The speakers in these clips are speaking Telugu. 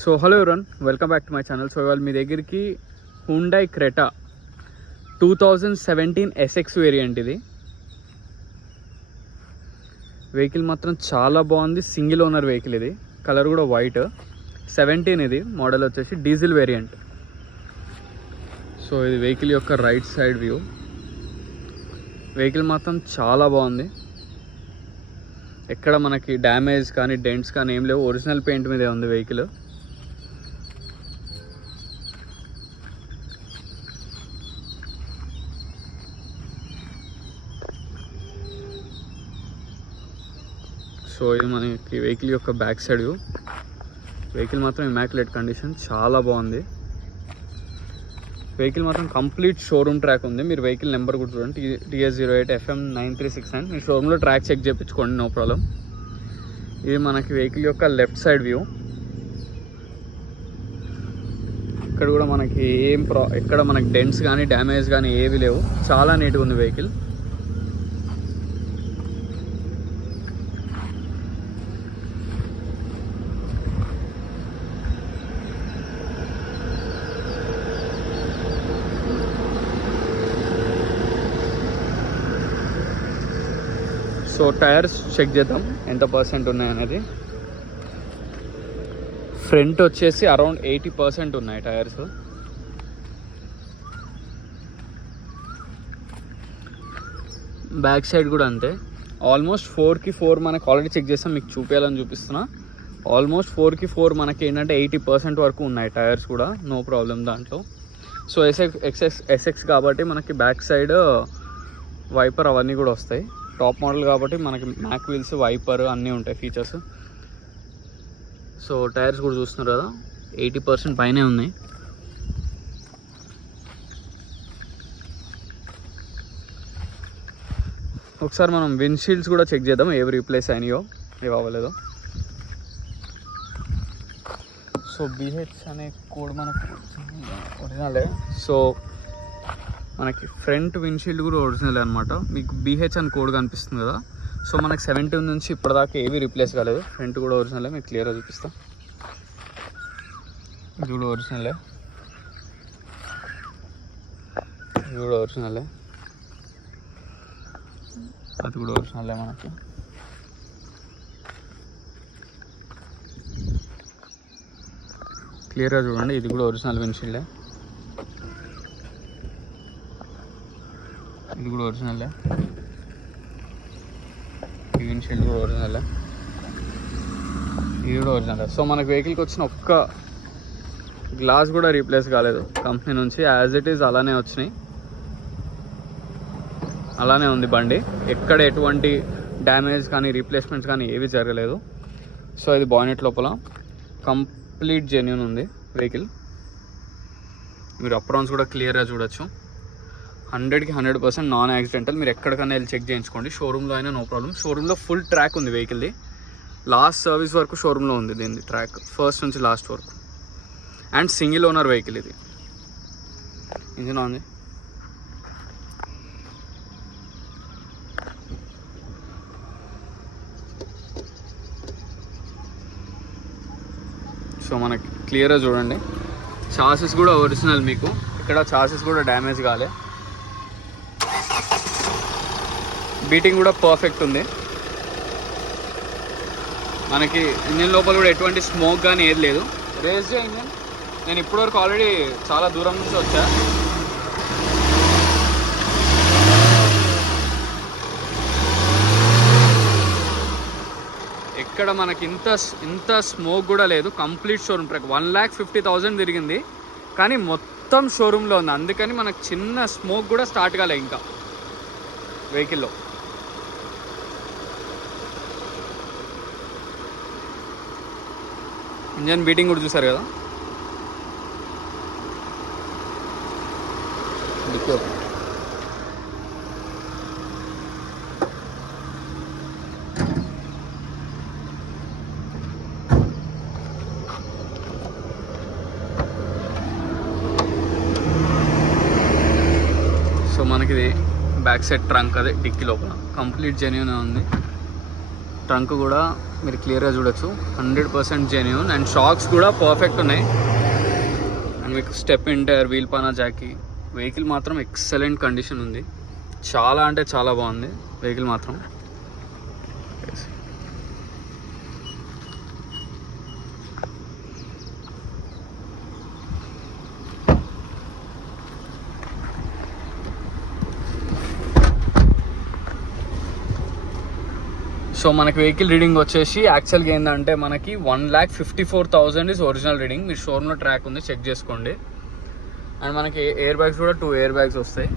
So hello everyone, welcome back to my channel. So ఇవాళ మీ దగ్గరికి హుండై క్రెటా 2017 SX వేరియంట్. ఇది వెహికల్ మాత్రం చాలా బాగుంది. Single owner vehicle. ఇది కలర్ కూడా వైట్. 17 ఇది మోడల్ వచ్చేసి డీజిల్ వేరియంట్. సో ఇది వెహికల్ యొక్క రైట్ సైడ్ వ్యూ. వెహికల్ మాత్రం చాలా బాగుంది. ఎక్కడ మనకి డ్యామేజ్ కానీ డెంట్స్ కానీ ఏం లేవు. ఒరిజినల్ పెయింట్ మీదే ఉంది వెహికల్. సో ఇది మనకి వెహికల్ యొక్క బ్యాక్ సైడ్ వ్యూ. వెహికల్ మాత్రం ఇమాక్యులేట్ కండిషన్, చాలా బాగుంది. వెహికల్ మాత్రం కంప్లీట్ షోరూమ్ ట్రాక్ ఉంది. మీరు వెహికల్ నెంబర్ కూడా చూడండి, TS08FM9369. మీరు షోరూంలో ట్రాక్ చెక్ చేయించుకోండి, నో ప్రాబ్లం. ఇది మనకి వెహికల్ యొక్క లెఫ్ట్ సైడ్ వ్యూ. ఇక్కడ కూడా మనకి ఎక్కడ మనకి డెంట్స్ కానీ డ్యామేజ్ కానీ ఏవి లేవు. చాలా నీట్గా ఉంది వెహికల్. సో టైర్స్ చెక్ చేద్దాం ఎంత పర్సెంట్ ఉన్నాయనేది. ఫ్రంట్ వచ్చేసి అరౌండ్ 80% ఉన్నాయి టైర్స్. బ్యాక్ సైడ్ కూడా అంతే. ఆల్మోస్ట్ 4కి 4 మనకు ఆల్రెడీ చెక్ చేస్తాం, మీకు చూపించాలని చూపిస్తున్నా. ఆల్మోస్ట్ 4కి 4 మనకి ఏంటంటే 80% వరకు ఉన్నాయి టైర్స్ కూడా, నో ప్రాబ్లం దాంట్లో. సో ఎస్ఎక్స్ కాబట్టి మనకి బ్యాక్ సైడ్ వైపర్ అవన్నీ కూడా వస్తాయి. టాప్ మోడల్ కాబట్టి మనకి మ్యాక్ వీల్స్, వైపర్ అన్నీ ఉంటాయి ఫీచర్స్. సో టైర్స్ కూడా చూస్తున్నారు కదా, 80% పైనే ఉన్నాయి. ఒకసారి మనం విండ్షీల్డ్స్ కూడా చెక్ చేద్దాం, ఏవి రీప్లేస్ అయినాయో ఏవి అవ్వలేదో. సో BH అనే కోడ్ మనకు ఒరిజినలే. సో మనకి ఫ్రంట్ విండ్షీల్డ్ కూడా ఒరిజినల్ అనమాట. మీకు BH అని కోడ్ కనిపిస్తుంది కదా. సో మనకి 17 నుంచి ఇప్పటిదాకా ఏవి రీప్లేస్ కాలేదు. ఫ్రంట్ కూడా ఒరిజినలే, మీకు క్లియర్గా చూపిస్తా. ఇది కూడా ఒరిజినలే, ఇది కూడా ఒరిజినలే, అది కూడా ఒరిజినలే మనకి. క్లియర్గా చూడండి, ఇది కూడా ఒరిజినల్ విండ్షీల్డే, ఇది కూడా ఒరిజినలే, ఈ విండ్షీల్డ్ కూడా ఒరిజినలే, ఇది కూడా ఒరిజినలే. సో మనకి వెహికల్కి వచ్చిన ఒక్క గ్లాస్ కూడా రీప్లేస్ కాలేదు కంపెనీ నుంచి. యాజ్ ఇట్ ఈజ్ అలానే వచ్చినాయి, అలానే ఉంది బండి. ఎక్కడ ఎటువంటి డ్యామేజ్ కానీ రీప్లేస్మెంట్స్ కానీ ఏవి జరగలేదు. సో ఇది బానెట్ లోపల కంప్లీట్ జెన్యూన్ ఉంది వెహికల్. మీరు అప్రాన్స్ కూడా క్లియర్గా చూడొచ్చు. 100కి 100% నాన్ యాక్సిడెంటల్. మీరు ఎక్కడికైనా వెళ్ళి చెక్ చేయించుకోండి, షోరూంలో అయినా నో ప్రాబ్లం. షోరూంలో ఫుల్ ట్రాక్ ఉంది వెహికల్ది. లాస్ట్ సర్వీస్ వరకు షోరూంలో ఉంది దీనిది ట్రాక్, ఫస్ట్ నుంచి లాస్ట్ వరకు. అండ్ సింగిల్ ఓనర్ వెహికల్ ఇది. ఇంజిన్ ఉంది. సో మనకి క్లియర్గా చూడండి, చాసిస్ కూడా ఒరిజినల్. మీకు ఇక్కడ చాసిస్ కూడా డ్యామేజ్ కాలే. బీటింగ్ కూడా పర్ఫెక్ట్ ఉంది. మనకి ఇంజిన్ లోపల కూడా ఎటువంటి స్మోక్ కానీ ఏది లేదు. రేస్ చే ఇంజిన్. నేను ఇప్పటివరకు ఆల్రెడీ చాలా దూరం నుంచి వచ్చా. ఇక్కడ మనకి ఇంత స్మోక్ కూడా లేదు. Complete showroom track. 1,50,000 తిరిగింది, కానీ మొత్తం షోరూంలో ఉంది. అందుకని మనకు చిన్న స్మోక్ కూడా స్టార్ట్ కాలే ఇంకా వెహికల్లో. ఇంజన్ బీటింగ్ కూడా చూసారు కదా. సో మనకి బ్యాక్ సైడ్ ట్రంక్, అదే డిక్కీ లోపల కంప్లీట్ జెన్యూన్ ఉంది. ట్రంక్ కూడా మీరు క్లియర్గా చూడొచ్చు, 100% జెన్యూన్. అండ్ షాక్స్ కూడా పర్ఫెక్ట్ ఉన్నాయి. అండ్ మీకు స్టెప్ ఇంటర్, వీల్ పానా జాకీ. వెహికల్ మాత్రం ఎక్సలెంట్ కండిషన్ ఉంది, చాలా అంటే చాలా బాగుంది వెహికల్ మాత్రం. సో మనకి వెహికల్ రీడింగ్ వచ్చేసి యాక్చువల్గా ఏంటంటే మనకి 1,54,000 ఇస్ ఒరిజినల్ రీడింగ్. మీరు షోరూమ్లో ట్రాక్ ఉంది, చెక్ చేసుకోండి. అండ్ మనకి ఎయిర్ బ్యాగ్స్ కూడా 2 ఎయిర్ బ్యాగ్స్ వస్తాయి.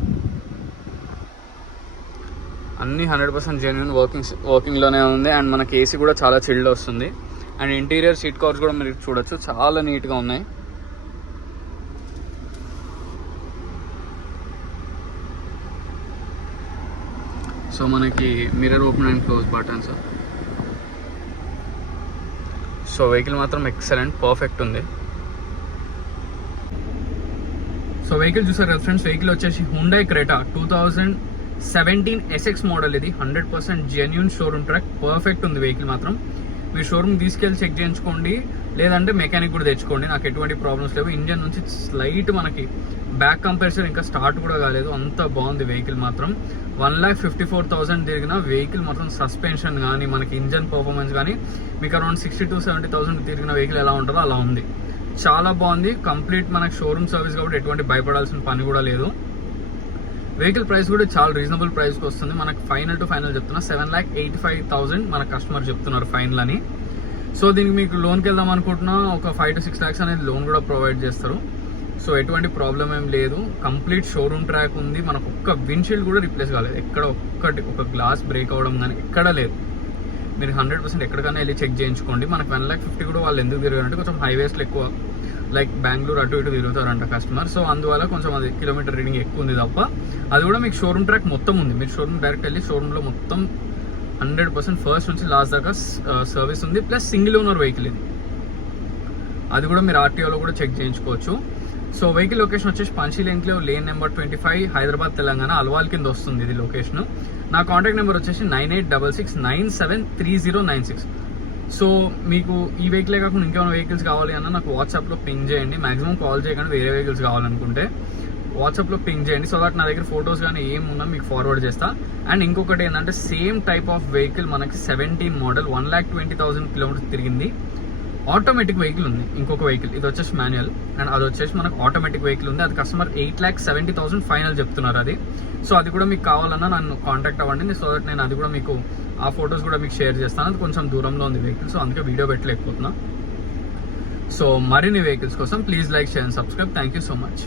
అన్నీ 100% జెన్యూన్ వర్కింగ్లోనే ఉంది. అండ్ మనకి ఏసీ కూడా చాలా చిల్డ్ వస్తుంది. అండ్ ఇంటీరియర్ సీట్ కవర్స్ కూడా మీరు చూడొచ్చు, చాలా నీట్గా ఉన్నాయి. సో మనకి mirror open and close buttons. So vehicle మాత్రం ఎక్సలెంట్ పర్ఫెక్ట్ ఉంది. సో వెహికల్ చూసారు కదా ఫ్రెండ్స్, వెహికల్ వచ్చేసి హుండై క్రెటా 2017 SX మోడల్. ఇది 100% జెన్యూన్ షోరూమ్ ట్రాక్, పర్ఫెక్ట్ ఉంది వెహికల్ మాత్రం. మీరు షోరూమ్ తీసుకెళ్ళి చెక్ చేయించుకోండి, లేదంటే మెకానిక్ కూడా తెచ్చుకోండి, నాకు ఎటువంటి ప్రాబ్లమ్స్ లేవు. ఇంజన్ నుంచి స్లైట్ మనకి బ్యాక్ కంప్రెసర్ ఇంకా స్టార్ట్ కూడా కాలేదు, అంత బాగుంది వెహికల్ మాత్రం. 1,54,000 తిరిగిన వెహికల్ మాత్రం సస్పెన్షన్ కానీ మనకి ఇంజన్ పర్ఫార్మెన్స్ కానీ మీకు అరౌండ్ 60,000-70,000 తిరిగిన వెహికల్ ఎలా ఉంటుందో అలా ఉంది, చాలా బాగుంది. కంప్లీట్ మనకి షోరూమ్ సర్వీస్ కాబట్టి ఎటువంటి భయపడాల్సిన పని కూడా లేదు. వెహికల్ ప్రైస్ కూడా చాలా రీజనబుల్ ప్రైస్కి వస్తుంది. మనకి ఫైనల్ టు ఫైనల్ చెప్తున్నా 7,85,000 మన కస్టమర్ చెప్తున్నారు ఫైనల్ అని. సో దీనికి మీకు లోన్కి వెళ్దాం అనుకుంటున్నా ఒక 5 to 6 lakhs అనేది లోన్ కూడా ప్రొవైడ్ చేస్తారు. సో ఎటువంటి ప్రాబ్లం ఏం లేదు, కంప్లీట్ షోరూమ్ ట్రాక్ ఉంది. మనకు ఒక్క విండ్షీల్డ్ కూడా రిప్లేస్ కాలేదు, ఎక్కడ ఒక గ్లాస్ బ్రేక్ అవ్వడం కానీ ఎక్కడా లేదు. మీరు 100% ఎక్కడికైనా వెళ్ళి చెక్ చేయించుకోండి. మనకు 1,50,000 కూడా వాళ్ళు ఎందుకు తిరగారంటే కొంచెం హైవేస్లో ఎక్కువ లైక్ బెంగళూరు అటు ఇటు తిరుగుతారంట కస్టమర్. సో అందువల్ల కొంచెం అది కిలోమీటర్ రీడింగ్ ఎక్కువ ఉంది తప్ప, అది కూడా మీకు షోరూమ్ ట్రాక్ మొత్తం ఉంది. మీరు షోరూమ్ డైరెక్ట్ వెళ్ళి షోరూంలో మొత్తం 100% ఫస్ట్ నుంచి లాస్ట్ దాకా సర్వీస్ ఉంది. ప్లస్ సింగిల్ ఓనర్ వెహికల్ ఇది, అది కూడా మీరు ఆర్టీఓలో కూడా చెక్ చేయించుకోవచ్చు. సో వెహికల్ లొకేషన్ వచ్చేసి పంచీలేంట్లో లేన్ నెంబర్ 25, హైదరాబాద్ తెలంగాణ, అల్వాల్ కింద వస్తుంది ఇది లొకేషన్. నా కాంటాక్ట్ నెంబర్ వచ్చేసి 9866973096. సో మీకు ఈ వెహికలే కాకుండా ఇంకేమైనా వెహికల్స్ కావాలి అన్న నాకు వాట్సాప్లో పింగ్ చేయండి. మాక్సిమం కాల్ చేయకుండా వేరే వెహికల్స్ కావాలనుకుంటే వాట్సాప్లో పింగ్ చేయండి, సో దట్ నా దగ్గర ఫొటోస్ కానీ ఏమున్నా మీకు ఫార్వర్డ్ చేస్తా. అండ్ ఇంకొకటి ఏంటంటే సేమ్ టైప్ ఆఫ్ వెహికల్ మనకి 17 మోడల్ 1,20,000 కిలోమీటర్స్ తిరిగింది, ఆటోమేటిక్ వెహికల్ ఉంది. ఇంకొక వెహికల్ ఇది వచ్చేసి మాన్యువల్, అండ్ అది వచ్చేసి మనకు ఆటోమేటిక్ వెహికల్ ఉంది. అది కస్టమర్ 8,70,000 ఫైనల్ చెప్తున్నారు అది. సో అది కూడా మీకు కావాలన్నా నన్ను కాంటాక్ట్ అవ్వండి, సో దట్ నేను అది కూడా మీకు ఆ ఫొటోస్ కూడా మీకు షేర్ చేస్తాను. అది కొంచెం దూరంలో ఉంది వెహికల్, సో అందుకే వీడియో పెట్టలేకపోతున్నా. సో మరిన్ని వెహికల్స్ కోసం please like, share and subscribe. Thank you so much.